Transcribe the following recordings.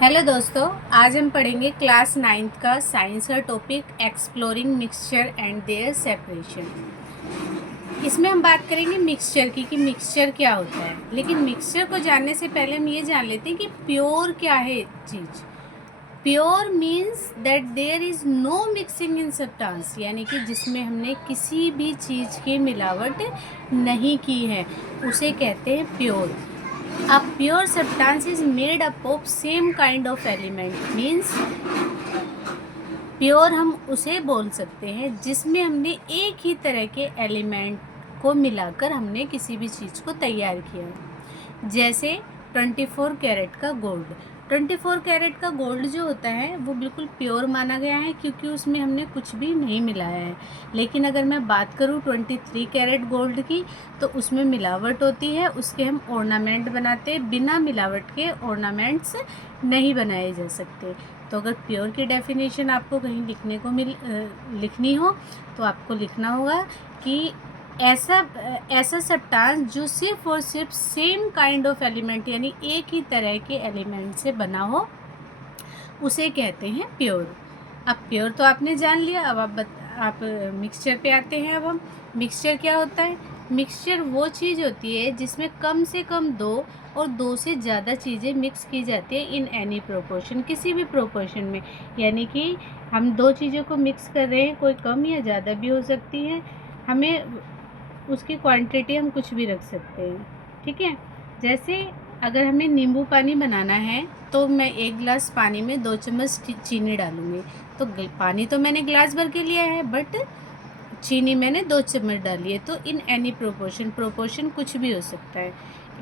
Hello दोस्तों, आज हम पढ़ेंगे क्लास 9th का साइंस का topic exploring mixture and their separation. इसमें हम बात करेंगे मिक्सचर की कि मिक्सचर क्या होता है। लेकिन मिक्सचर को जानने से पहले हम ये जान लेते हैं कि प्योर क्या है चीज़। Pure means that there is no mixing in substance, यानी कि जिसमें हमने किसी भी चीज़ की मिलावट नहीं की है, उसे कहते हैं pure. A pure substance is made up of same kind of element, means pure हम उसे बोल सकते हैं जिसमें हमने एक ही तरह के एलिमेंट को मिलाकर हमने किसी भी चीज़ को तैयार किया। जैसे 24 कैरेट का गोल्ड। 24 कैरेट का गोल्ड जो होता है वो बिल्कुल प्योर माना गया है क्योंकि उसमें हमने कुछ भी नहीं मिलाया है। लेकिन अगर मैं बात करूँ 23 कैरेट गोल्ड की, तो उसमें मिलावट होती है, उसके हम ऑर्नामेंट बनाते हैं। बिना मिलावट के ऑर्नामेंट्स नहीं बनाए जा सकते। तो अगर प्योर की डेफिनेशन आपको कहीं लिखनी हो तो आपको लिखना होगा कि ऐसा सब्सटेंस जो सिर्फ और सिर्फ सेम काइंड ऑफ एलिमेंट यानी एक ही तरह के एलिमेंट से बना हो, उसे कहते हैं प्योर। अब प्योर तो आपने जान लिया। अब आप मिक्सचर पे आते हैं। अब हम मिक्सचर क्या होता है। मिक्सचर वो चीज़ होती है जिसमें कम से कम दो और दो से ज़्यादा चीज़ें मिक्स की जाती है इन एनी प्रोपोर्शन, किसी भी प्रोपोर्शन में। यानी कि हम दो चीज़ों को मिक्स कर रहे हैं, कोई कम या ज़्यादा भी हो सकती है। हमें उसकी क्वांटिटी हम कुछ भी रख सकते हैं, ठीक है। जैसे अगर हमें नींबू पानी बनाना है तो मैं 1 गिलास पानी में 2 चम्मच चीनी डालूँगी। तो पानी तो मैंने गिलास भर के लिया है, बट चीनी मैंने 2 चम्मच डाली है। तो इन एनी प्रोपोर्शन कुछ भी हो सकता है।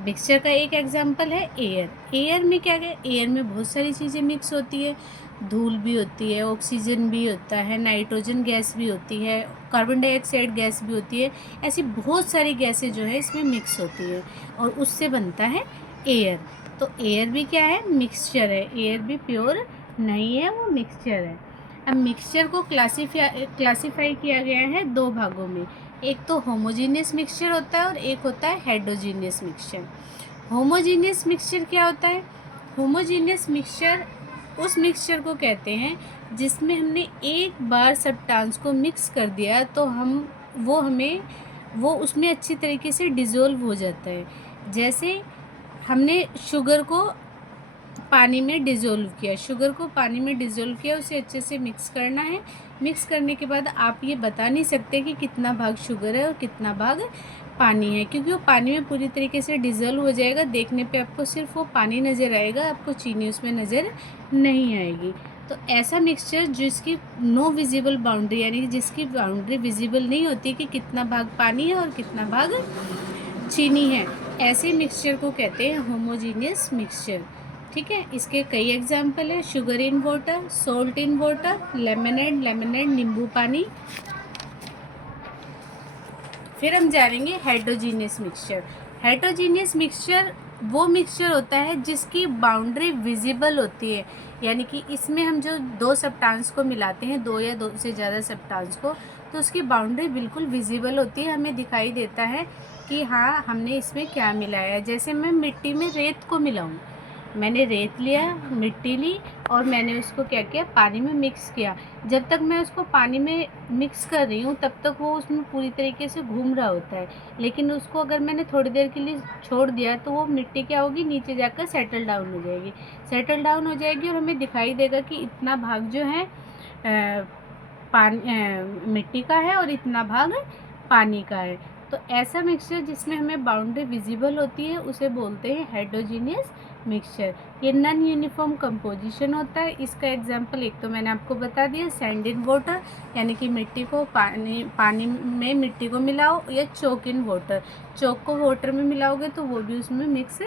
मिक्सचर का एक एग्जांपल है एयर। एयर में क्या है, एयर में बहुत सारी चीज़ें मिक्स होती है। धूल भी होती है, ऑक्सीजन भी होता है, नाइट्रोजन गैस भी होती है, कार्बन डाइऑक्साइड गैस भी होती है। ऐसी बहुत सारी गैसें जो है इसमें मिक्स होती है और उससे बनता है एयर। तो एयर भी क्या है, मिक्सचर है। एयर भी प्योर नहीं है, वो मिक्सचर है। अब मिक्सचर को क्लासीफाई किया गया है 2 भागों में। एक तो होमोजीनियस मिक्सचर होता है और एक होता है हेटेरोजीनियस मिक्सचर। होमोजीनियस मिक्सचर क्या होता है। होमोजीनियस मिक्सचर उस मिक्सचर को कहते हैं जिसमें हमने एक बार सब्सटेंस को मिक्स कर दिया तो वो उसमें अच्छी तरीके से डिज़ोल्व हो जाता है। जैसे हमने शुगर को पानी में डिज़ोल्व किया, उसे अच्छे से मिक्स करना है। मिक्स करने के बाद आप ये बता नहीं सकते कि कितना भाग शुगर है और कितना भाग पानी है, क्योंकि वो पानी में पूरी तरीके से डिज़ोल्व हो जाएगा। देखने पे आपको सिर्फ वो पानी नज़र आएगा, आपको चीनी उसमें नज़र नहीं आएगी। तो ऐसा मिक्सचर जिसकी नो विजिबल बाउंड्री, यानी कि जिसकी बाउंड्री विजिबल नहीं होती कि कितना भाग पानी है और कितना भाग चीनी है, ऐसे मिक्सचर को कहते हैं होमोजीनियस मिक्सचर, ठीक है। इसके कई एग्जाम्पल है, sugar in water, salt in water, lemonade नींबू पानी। फिर हम जानेंगे हेटेरोजीनियस मिक्सचर। हेटेरोजीनियस मिक्सचर वो मिक्सचर होता है जिसकी बाउंड्री विजिबल होती है, यानी कि इसमें हम जो दो सब्सटेंस को मिलाते हैं, दो या दो से ज़्यादा सब्सटेंस को, तो उसकी बाउंड्री बिल्कुल विजिबल होती है। हमें दिखाई देता है कि हाँ, हमने इसमें क्या मिलाया है। जैसे मैं मिट्टी में रेत को मिलाऊँ, मैंने रेत लिया, मिट्टी ली और मैंने उसको क्या किया, पानी में मिक्स किया। जब तक मैं उसको पानी में मिक्स कर रही हूँ तब तक वो उसमें पूरी तरीके से घूम रहा होता है। लेकिन उसको अगर मैंने थोड़ी देर के लिए छोड़ दिया तो वो मिट्टी क्या होगी, नीचे जाकर सेटल डाउन हो जाएगी और हमें दिखाई देगा कि इतना भाग जो है मिट्टी का है और इतना भाग पानी का है। तो ऐसा मिक्सचर जिसमें हमें बाउंड्री विजिबल होती है उसे बोलते हैं हेटेरोजीनियस मिक्सचर। ये नॉन यूनिफॉर्म कंपोजिशन होता है। इसका एग्जांपल एक तो मैंने आपको बता दिया, सैंड इन वाटर, यानी कि मिट्टी को पानी में मिट्टी को मिलाओ, या चोक इन वाटर, चोक को वाटर में मिलाओगे तो वो भी उसमें मिक्स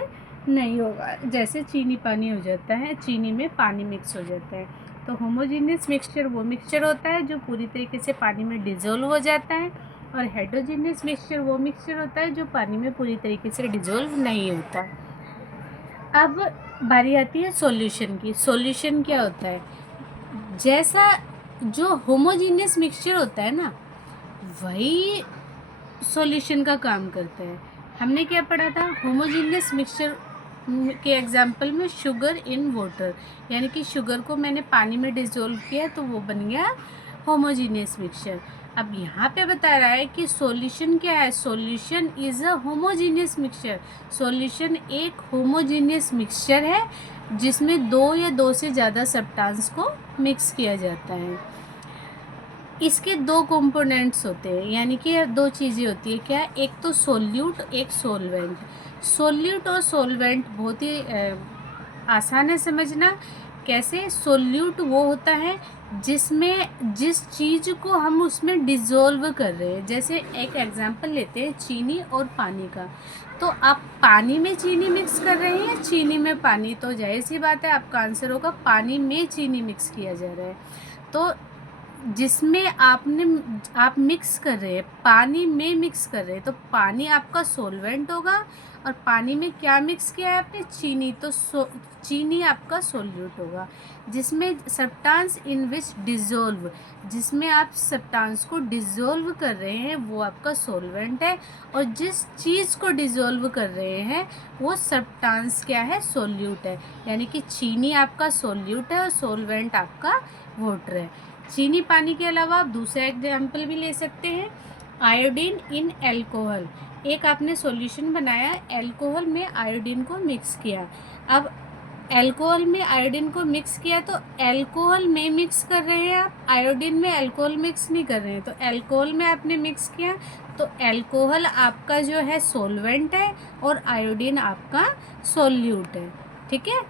नहीं होगा। जैसे चीनी पानी हो जाता है, चीनी में पानी मिक्स हो जाता है। तो होमोजीनियस मिक्सचर वो मिक्सचर होता है जो पूरी तरीके से पानी में डिज़ोल्व हो जाता है, और हेटेरोजीनियस मिक्सचर वो मिक्सचर होता है जो पानी में पूरी तरीके से डिज़ोल्व नहीं होता। अब बारी आती है सॉल्यूशन की। सॉल्यूशन क्या होता है, जैसा जो होमोजीनियस मिक्सचर होता है ना, वही सॉल्यूशन का काम करता है। हमने क्या पढ़ा था, होमोजीनियस मिक्सचर के एग्जाम्पल में शुगर इन वाटर, यानी कि शुगर को मैंने पानी में डिज़ोल्व किया तो वो बन गया होमोजीनियस मिक्सचर। अब यहाँ पे बता रहा है कि सॉल्यूशन क्या है, solution is a homogeneous mixture. Solution एक होमोजीनियस मिक्सचर है जिसमें दो या दो से ज़्यादा सब्सटेंस को मिक्स किया जाता है। इसके दो कंपोनेंट्स होते हैं, यानी कि दो चीज़ें होती है क्या, एक तो सोल्यूट, एक सोलवेंट। सोल्यूट और सोलवेंट बहुत ही आसान है समझना। कैसे, सोल्यूट वो होता है जिसमें जिस चीज़ को हम उसमें डिज़ोल्व कर रहे हैं। जैसे एक एग्जांपल लेते हैं चीनी और पानी का। तो आप पानी में चीनी मिक्स कर रहे हैं या चीनी में पानी, तो जाहिर सी बात है आपका आंसर होगा पानी में चीनी मिक्स किया जा रहा है। तो जिसमें आप मिक्स कर रहे हैं, पानी में मिक्स कर रहे हैं, तो पानी आपका सोलवेंट होगा। और पानी में क्या मिक्स किया है आपने, चीनी, तो चीनी आपका सोल्यूट होगा। जिसमें सब्सटेंस इन विच डिज़ोल्व, जिसमें आप सब्सटेंस को डिज़ोल्व कर रहे हैं वो आपका सोलवेंट है। और जिस चीज़ को डिज़ोल्व कर रहे हैं वो सब्सटेंस क्या है, सोल्यूट है। यानी कि चीनी आपका सोल्यूट है और सोलवेंट आपका वाटर है। चीनी पानी के अलावा आप दूसरा एग्जाम्पल भी ले सकते हैं, आयोडीन इन एल्कोहल। एक आपने सॉल्यूशन बनाया, एल्कोहल में आयोडीन को मिक्स किया। अब एल्कोहल में आयोडीन को मिक्स किया तो एल्कोहल में मिक्स कर रहे हैं आप, आयोडीन में अल्कोहल मिक्स नहीं कर रहे हैं। तो एल्कोहल में आपने मिक्स किया तो एल्कोहल आपका जो है सोलवेंट है और आयोडीन आपका सोल्यूट है। ठीक है।